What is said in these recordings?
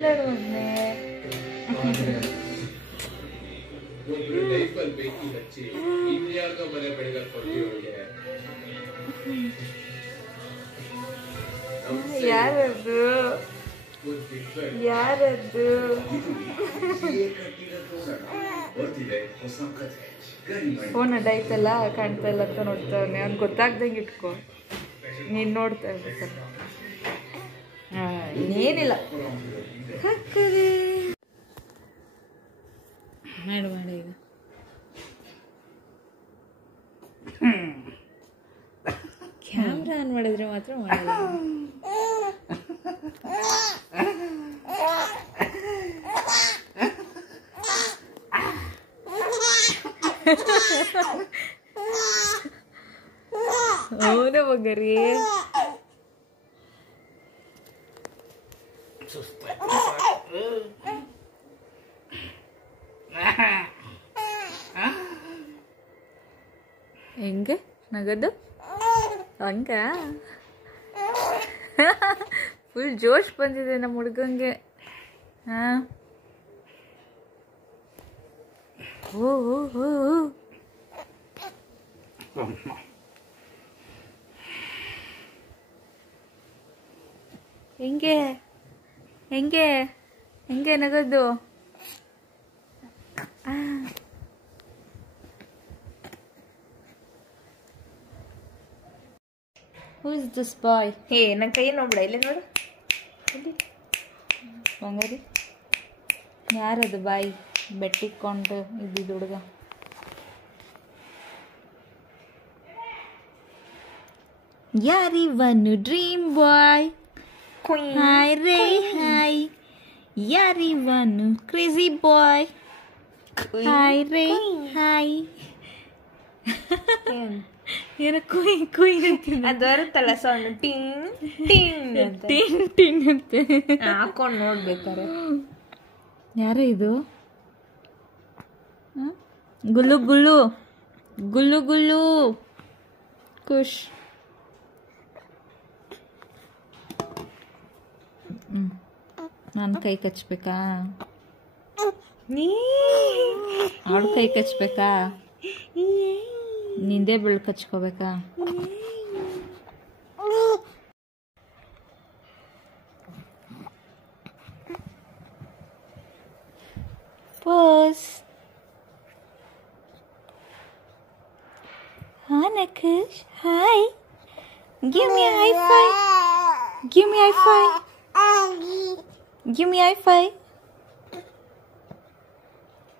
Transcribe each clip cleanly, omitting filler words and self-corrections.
ಯಾರದ್ದು ಯಾರದ್ದು ಫೋನ್ ಅಡ್ಡಾಯ್ತಲ್ಲ ಕಾಣ್ತಾ ಇಲ್ಲ ಅಂತ ನೋಡ್ತಾವನೆ. ಅವ್ನು ಗೊತ್ತಾಗ್ದಂಗೆ ಇಟ್ಕೊ, ನೀನು ನೋಡ್ತಾ ಇರ್ಬೇಕಲ್ಲ. ಇನ್ನೇನಿಲ್ಲ ಮಾಡು ಮಾಡು ಈಗ. ಕ್ಯಾಮ್ರಾ ಆನ್ ಮಾಡಿದ್ರೆ ಮಾತ್ರ ಮಾಡಲ್ಲ. ಅವನೇ ಬಗ್ಗರಿ ಹೆಂಗೆ ನಗದು ಹಂಗ ಫುಲ್ ಜೋಶ್ ಬಂದಿದೆ ನಮ್ಮ ಹುಡುಗಂಗೆ. ಹಾಂ ಓ ಓ ಓ ಹೆಂಗೆ ಹೆಂಗೆ ಹೆಂಗೆ ನಗದು. Who is this boy? ಹೇ ನನ್ನ ಕೈ ನೋಡ್ಬಿಡ, ಇಲ್ಲೇ ನೋಡು ಬಂಗಾರಿ. ಯಾರದು ಬಾಯ್ ಬೆಟ್ಟಿಕೊಂಡು ಇದ್ದಿದ್ದು ಹುಡುಗ? ಯಾರಿವನು ಡ್ರೀಮ್ ಬಾಯ್? ಹಾಯ್ ರೇ ಹಾಯ್. ಯಾರಿವನು ಕ್ರೇಜಿ ಬಾಯ್? ಹಾಯ್ ರೇ ಹಾಯ್. ಏನೋ ಕುಯ್ ಕುಯ್ ಅಂತೀನಿ. ಅದು ಬರುತ್ತಲ್ಲ ಸೌಂಡ್, ಟಿಂಗ್ ಟಿಂಗ್ ಅಂತ, ಟಿಂಗ್ ಟಿಂಗ್ ಅಂತ ಹಾಕೊಂಡು ನೋಡ್ಬೇಕಾರೆ. ಯಾರ ಇದು? ಗುಲ್ಲು ಗುಲ್ಲು ಗುಲ್ಲು ಗುಲ್ಲು ಖುಷ್. ನಾನು ಕೈ ಕಚ್ಬೇಕಾ? ಅವಳು ಕೈ ಕಚ್ಬೇಕಾ? ನಿಂದೆ ಬೆಳ್ ಕಚ್ಕೋಬೇಕಾ? ಪೋಸ್. ಹಾ Nakesh, hi. Give me high five. Give me high five. Give me high five.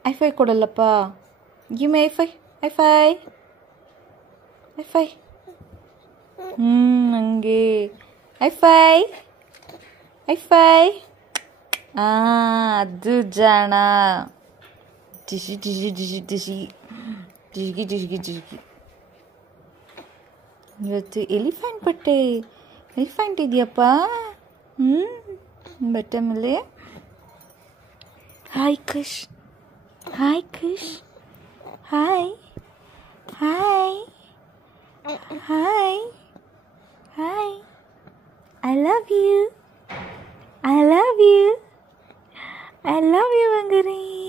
High five ಕೊಡಲ್ಲಪ್ಪ. Give me high five. High five high five. ಹಂಗೆ ಹೈ ಫೈ ಹೈ ಫೈ. ಅದು ಜಾಣ. ಟಿಶಿ ಟಿಶಿ ಟಿಶಿ ಟಿಶಿ ಟಿಶ್ಗಿ ಟಿಶ್ಗಿ ಟಿಶ್ಗಿ. ಇವತ್ತು ಎಲಿಫೆಂಟ್ ಬಟ್ಟೆ. ಎಲಿಫೆಂಟ್ ಇದೆಯಪ್ಪ ಬಟ್ಟೆ ಮೇಲೆ. ಹಾಯ್ ಖುಷ್. ಹಾಯ್ ಖುಷ್. Hi hi hi hi. I love you. I love you. I love you, Angari.